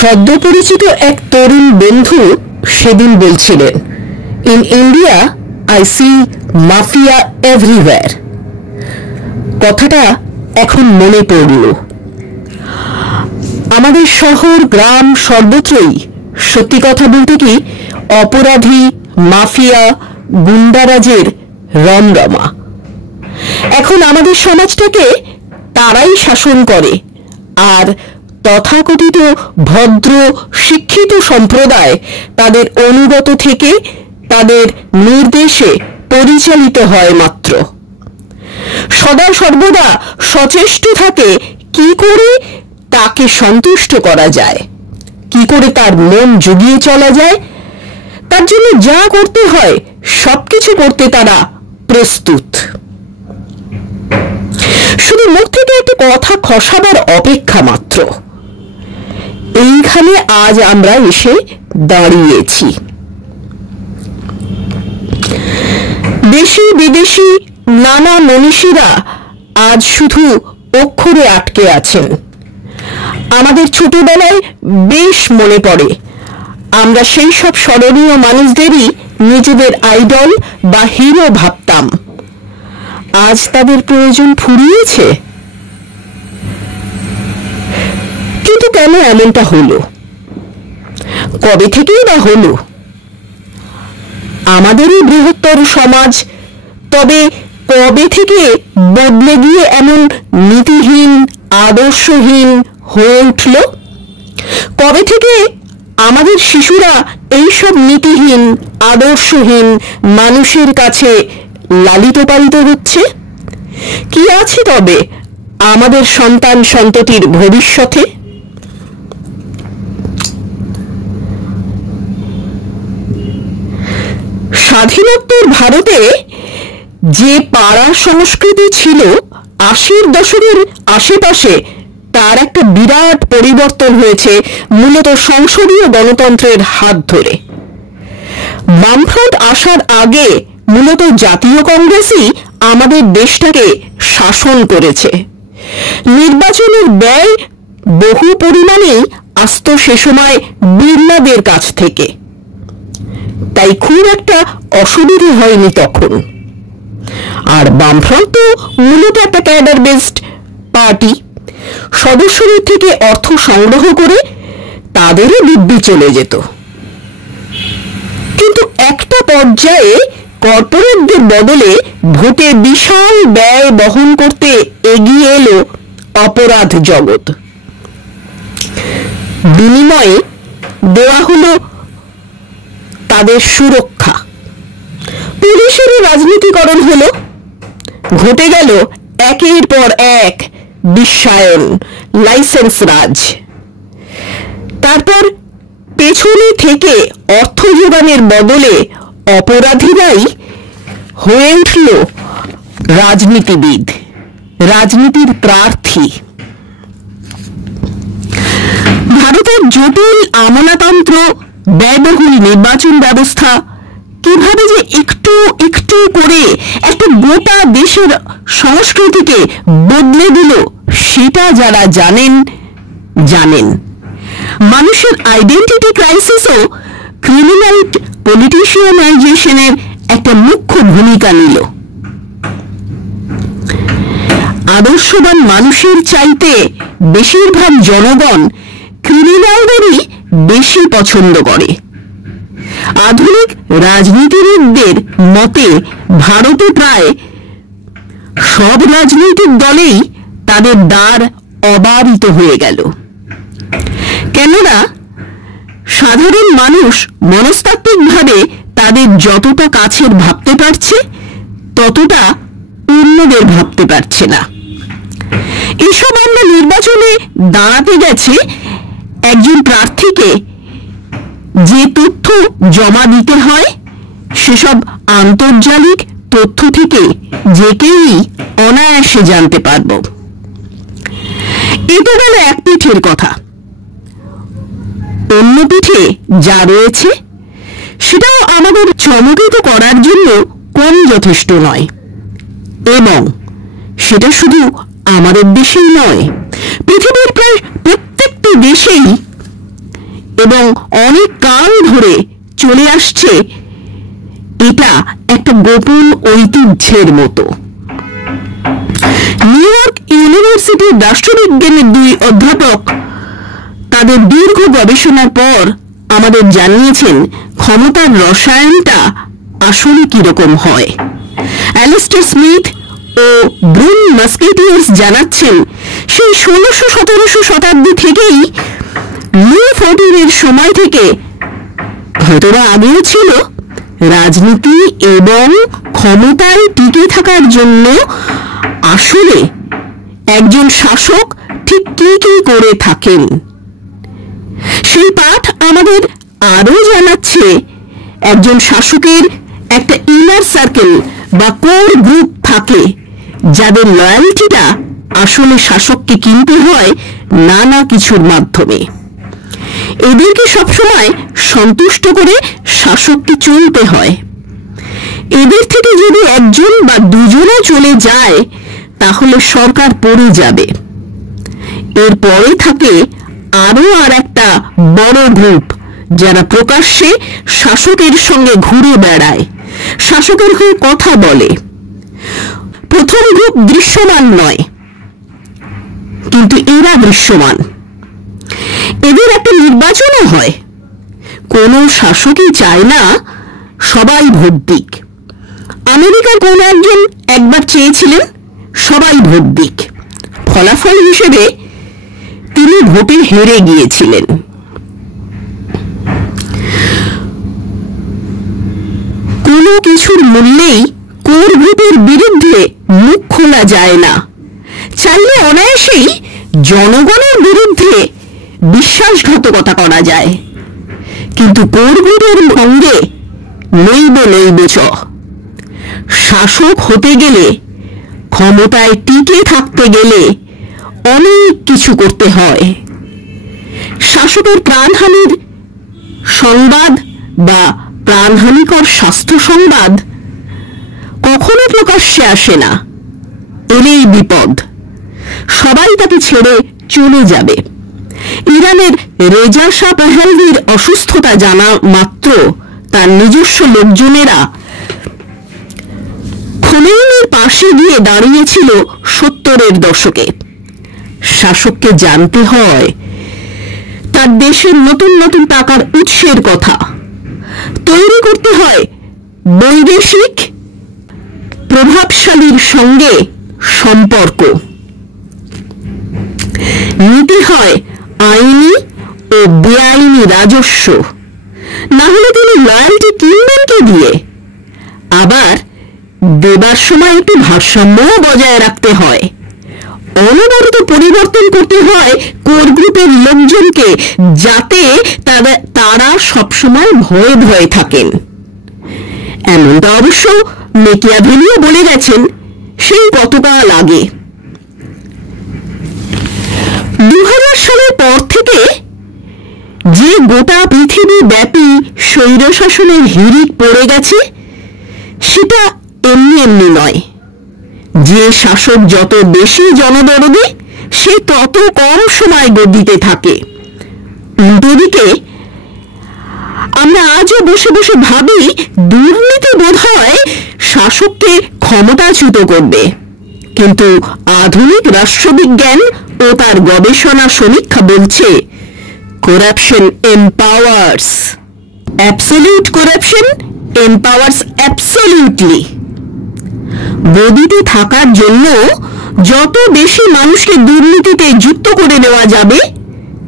সদ্য পরিচিত এক তরুণ বন্ধু সেদিন বলছিলেন, in India I see mafia everywhere. কথাটা এখন মনে পড়ল। আমাদের শহর গ্রাম সর্বত্রই সত্যি কথা বলতে কি অপরাধী, মাফিয়া, গুন্ডারাজের রমরমা। এখন আমাদের সমাজটাকে তারাই শাসন করে, আর তথাকথিত ভদ্র শিক্ষিত সম্প্রদায় তাদের অনুগত থেকে তাদের নির্দেশে পরিচালিত হয় মাত্র। সদা সর্বদা সচেষ্ট থাকে কি করে তাকে সন্তুষ্ট করা যায়, কি করে তার মন জুগিয়ে চলা যায়। তার জন্য যা করতে হয় সবকিছু করতে তারা প্রস্তুত। শুধু মুখ থেকে একটু কথা খসাবার অপেক্ষা মাত্র। এইখানে আজ আমরা এসে দাঁড়িয়েছি। দেশি বিদেশি নানা মনীষীরা আজ শুধু অক্ষরে আটকে আছেন। আমাদের ছোটবেলায় বেশ মনে পড়ে, আমরা সেই সব স্মরণীয় মানুষদেরই নিজেদের আইডল বা হিরো ভাবতাম। আজ তাদের প্রয়োজন ফুরিয়েছে। কিন্তু কেন এমনটা হলো? কবে থেকেই বা হলো? আমাদেরই বৃহত্তর সমাজ তবে কবে থেকে বদলে গিয়ে এমন নীতিহীন, আদর্শহীন হয়ে উঠল? কবে থেকে আমাদের শিশুরা এইসব নীতিহীন, আদর্শহীন মানুষের কাছে লালিত পালিত হচ্ছে? কি আছে তবে আমাদের সন্তান সন্ততির ভবিষ্যতে? স্বাধীনোত্তর ভারতে যে পাড়া সংস্কৃতি ছিল ৮০-র দশকের আশেপাশে, তার একটা বিরাট পরিবর্তন হয়েছে মূলত সংসদীয় গণতন্ত্রের হাত ধরে। বামফ্রন্ট আসার আগে মূলত জাতীয় কংগ্রেসই আমাদের দেশটাকে শাসন করেছে। নির্বাচনের ব্যয় বহু পরিমাণেই আসত সে সময় বিড়লাদের কাছ থেকে, তাই খুব একটা অসুবিধে হয়নি তখন। আর বামফ্রন্ট তো মূলত একটা ক্যাডার বেসড পার্টি। সদস্যদের থেকে অর্থ সংগ্রহ করে তাদেরও দিব্যি চলে যেত। কিন্তু একটা পর্যায়ে কর্পোরেটদের বদলে ভোটে বিশাল ব্যয় বহন করতে এগিয়ে এলো অপরাধ জগৎ। বিনিময়ে দেওয়া হলো তাদের সুরক্ষা। পুলিশের রাজনীতিকরণ হলো, ঘটে গেল একের পর এক বিশ্বায়ন, লাইসেন্স রাজ। তারপর পেছনে থেকে অর্থ যোগানের বদলে অপরাধীরাই হয়ে উঠল রাজনীতিবিদ, রাজনীতির প্রার্থী। ভারতের জটিল আমলাতন্ত্র, ব্যয়বহুল নির্বাচন ব্যবস্থা কিভাবে যে একটু একটু করে একটা গোটা দেশের সংস্কৃতিকে বদলে দিল, সেটা যারা জানেন জানেন। মানুষের আইডেন্টিটি ক্রাইসিসও ক্রিমিনাল পলিটিশিয়ানাইজেশনের একটা মুখ্য ভূমিকা নিল। আদর্শবান মানুষের চাইতে বেশিরভাগ জনগণ ক্রিমিনালদেরই বেশি পছন্দ করে। আধুনিক রাজনীতিবিদদের মতে ভারতে প্রায় সব রাজনৈতিক দলেই তাদের দ্বার অবারিত হয়ে গেল। কেননা সাধারণ মানুষ মনস্তাত্ত্বিকভাবে তাদের যতটা কাছের ভাবতে পারছে, ততটা অন্যদের ভাবতে পারছে না। এসব আমরা নির্বাচনে দাঁড়াতে গেছে একজন প্রার্থীকে যে তথ্য জমা দিতে হয়, সেসব আন্তর্জালিক তথ্য থেকে যে কেউই অনায়াসে জানতে পারব। এটা গেল এক পিঠের কথা। অন্য পিঠে যা রয়েছে সেটাও আমাদের চমকিত করার জন্য কম যথেষ্ট নয়। এবং সেটা শুধু আমাদের দেশেই নয়, পৃথিবীর প্রায় প্রত্যেকটি দেশেই এবং অনেক কাল ধরে চলে আসছে, এটা একটা গোপন ঐতিহ্যের মতো। নিউ ইয়র্ক ইউনিভার্সিটির রাষ্ট্রবিজ্ঞানের 2 অধ্যাপক তাদের দীর্ঘ গবেষণার পর আমাদের জানিয়েছেন ক্ষমতার রসায়নটা আসলে কিরকম হয়। অ্যালিস্টার স্মিথ ও ব্রুন মাস্কেটিয়ার্স জানাচ্ছেন সেই 1600-1700 শতাব্দী থেকেই লুই ফোর্টিনের সময় থেকে, হয়তোবা আগেও ছিল, রাজনীতি এবং ক্ষমতায় টিকে থাকার জন্য আসলে একজন শাসক ঠিক কি কি করে থাকেন। সেই পাঠ আমাদের আরো জানাচ্ছে একজন শাসকের একটা ইনার সার্কেল বা কোর গ্রুপ থাকে, যাদের লয়ালিটিটা আসলে শাসককে কিনতে হয় নানা কিছুর মাধ্যমে। এদেরকে সবসময় সন্তুষ্ট করে শাসককে চলতে হয়। এদের থেকে যদি একজন বা দুজনে চলে যায় তাহলে সরকার পড়ে যাবে। এরপরে থাকে আরো আর একটা বড় গ্রুপ, যারা প্রকাশ্যে শাসকের সঙ্গে ঘুরে বেড়ায়, শাসকের হয়ে কথা বলে। প্রথম গ্রুপ দৃশ্যমান নয়, কিন্তু এরা দৃশ্যমান। এদের একটা নির্বাচনও হয়। কোনো শাসকই চায় না সবাই ভোট দিক। আমেরিকার কোন একজন একবার চেয়েছিলেন সবাই ভোট দিক। ফলাফল হিসেবে তিনি ভোটে হেরে গিয়েছিলেন। কোনো কিছুর মূল্যেই কোর গ্রুপের বিরুদ্ধে মুখ খোলা যায় না। চাইলে অনায়াসেই জনগণের বিরুদ্ধে বিশ্বাসঘাতকতা করা যায়, কিন্তু কোর গ্রুপের সঙ্গে নৈব নৈব চ। শাসক হতে গেলে, ক্ষমতায় টিকে থাকতে গেলে অনেক কিছু করতে হয়। শাসকের প্রাণহানির সংবাদ বা প্রাণহানিকর স্বাস্থ্য সংবাদ কখনো প্রকাশ্যে আসে না। এলেই বিপদ, সবাই তাকে ছেড়ে চলে যাবে। ইরানের রেজা শাহ পাহলভির অসুস্থতা জানা মাত্র তার নিজস্ব লোকজনেরা খোমেনির পাশে গিয়ে দাঁড়িয়েছিল 70-এর দশকে। শাসককে জানতে হয় তার দেশের নতুন নতুন টাকার উৎসের কথা, তৈরি করতে হয় বৈদেশিক প্রভাবশালীর সঙ্গে সম্পর্ক, নিতে হয় আইনি ও বেআইনি রাজস্ব, না হলে তিনি লয়ালটি কিনবেন কে দিয়ে? আবার দেবার সময় একটু ভারসাম্য বজায় রাখতে হয়। অনবরত পরিবর্তন করতে হয় কোর গ্রুপের লোকজনকে, যাতে তারা সবসময় ভয়ে ভয়ে থাকেন। এমনটা অবশ্য মেকিয়াভেলিও বলে গেছেন সেই কতকাল আগে। 2000 সালের পর থেকে যে গোটা পৃথিবী ব্যাপী স্বৈরশাসনের হিড়িক পড়ে গেছে, সেটা এমনি এমনি নয়। যে শাসক যত বেশি জনদরদী, সে তত কম সময় গদিতে থাকে। উল্টোদিকে আমরা আজও বসে বসে ভাবি দুর্নীতি বোধহয় শাসককে ক্ষমতাচ্যুত করবে, কিন্তু আধুনিক রাষ্ট্রবিজ্ঞান ও তার গবেষণা সমীক্ষা বলছে corruption empowers. Absolute corruption empowers absolutely. গদিতে থাকার জন্য যত বেশি মানুষকে দুর্নীতিতে যুক্ত করে নেওয়া যাবে,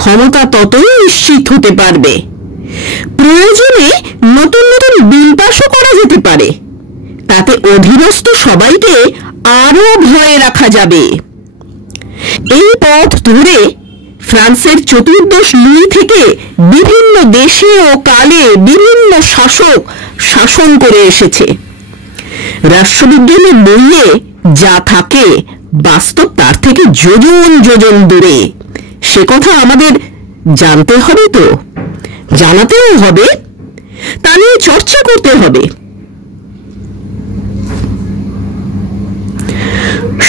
ক্ষমতা ততই নিশ্চিত হতে পারবে। প্রয়োজনে নতুন নতুন বিল পাসও করা যেতে পারে, তাতে অধীনস্থ সবাইকে আরো ভয়ে রাখা যাবে। এই পথ ধরে ফ্রান্সের চতুর্দশ লুই থেকে বিভিন্ন দেশে ও কালে বিভিন্ন শাসক শাসন করে এসেছে। রাষ্ট্রবিজ্ঞানের বইয়ে যা থাকে বাস্তব তার থেকে যোজন যোজন দূরে। সে কথা আমাদের জানতে হবে, তো জানাতেও হবে, তা নিয়ে চর্চা করতে হবে।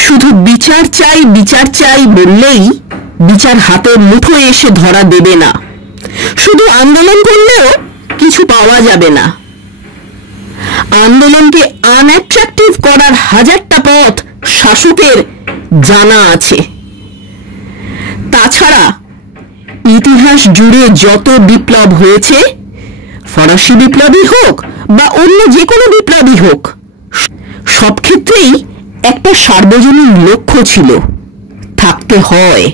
শুধু বিচার চাই বিচার চাই বললেই বিচার হাতের মুঠোয় এসে ধরা দেবে না। শুধু আন্দোলন করলেও কিছু পাওয়া যাবে না। আন্দোলনকে আনঅ্যাট্রাকটিভ করার হাজারটা পথ শাসকের জানা আছে। তাছাড়া ইতিহাস জুড়ে যত বিপ্লব হয়েছে, ফরাসি বিপ্লবী হোক বা অন্য যে কোনো বিপ্লবী হোক, সব ক্ষেত্রেই একটা সার্বজনীন লক্ষ্য ছিল, থাকতে হয়।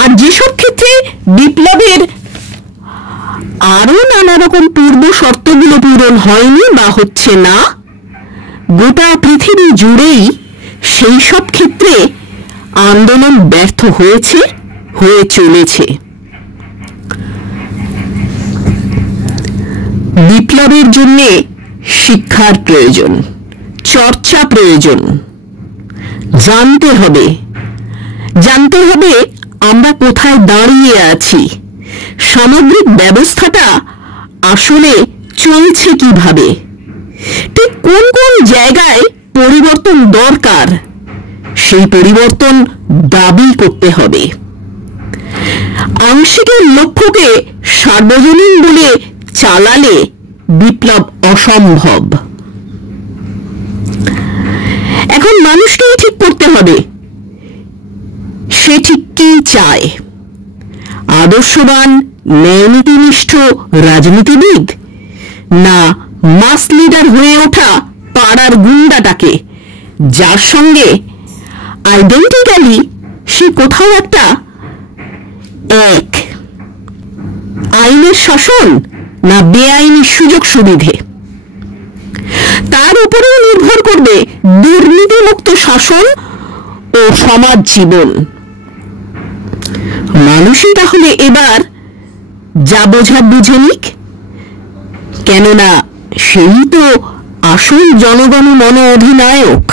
আর যেসব ক্ষেত্রে বিপ্লবের আরো নানা রকম পূর্ব শর্তগুলো পূরণ হয়নি বা হচ্ছে না, গোটা পৃথিবী জুড়েই সেই সব ক্ষেত্রে আন্দোলন ব্যর্থ হয়েছে, হয়ে চলেছে। বিপ্লবের জন্য শিক্ষার প্রয়োজন, চর্চা প্রয়োজন। জানতে হবে আমরা কোথায় দাঁড়িয়ে আছি, সামগ্রিক ব্যবস্থাটা আসলে চলছে কিভাবে, ঠিক কোন কোন জায়গায় পরিবর্তন দরকার, সেই পরিবর্তন দাবি করতে হবে। আংশিকের লক্ষ্যকে সার্বজনীন বলে চালালে বিপ্লব অসম্ভব। এখন মানুষকেই ঠিক করতে হবে সে ঠিক কি চায়, আদর্শবান ন্যায়নীতিনিষ্ঠ রাজনীতিবিদ, না মাস লিডার হয়ে ওঠা পাড়ার গুন্ডাটাকে, যার সঙ্গে আইডেন্টিক্যালি সে কোথাও একটা এক। আইনের শাসন না বেআইনি সুযোগ সুবিধে, তার উপরেও নির্ভর করবে দুর্নীতিমুক্ত শাসন ও সমাজ জীবন। মানুষই তাহলে এবার যা বোঝার বুঝে নিক, কেননা সেই তো আসল জনগণ মন অধিনায়ক।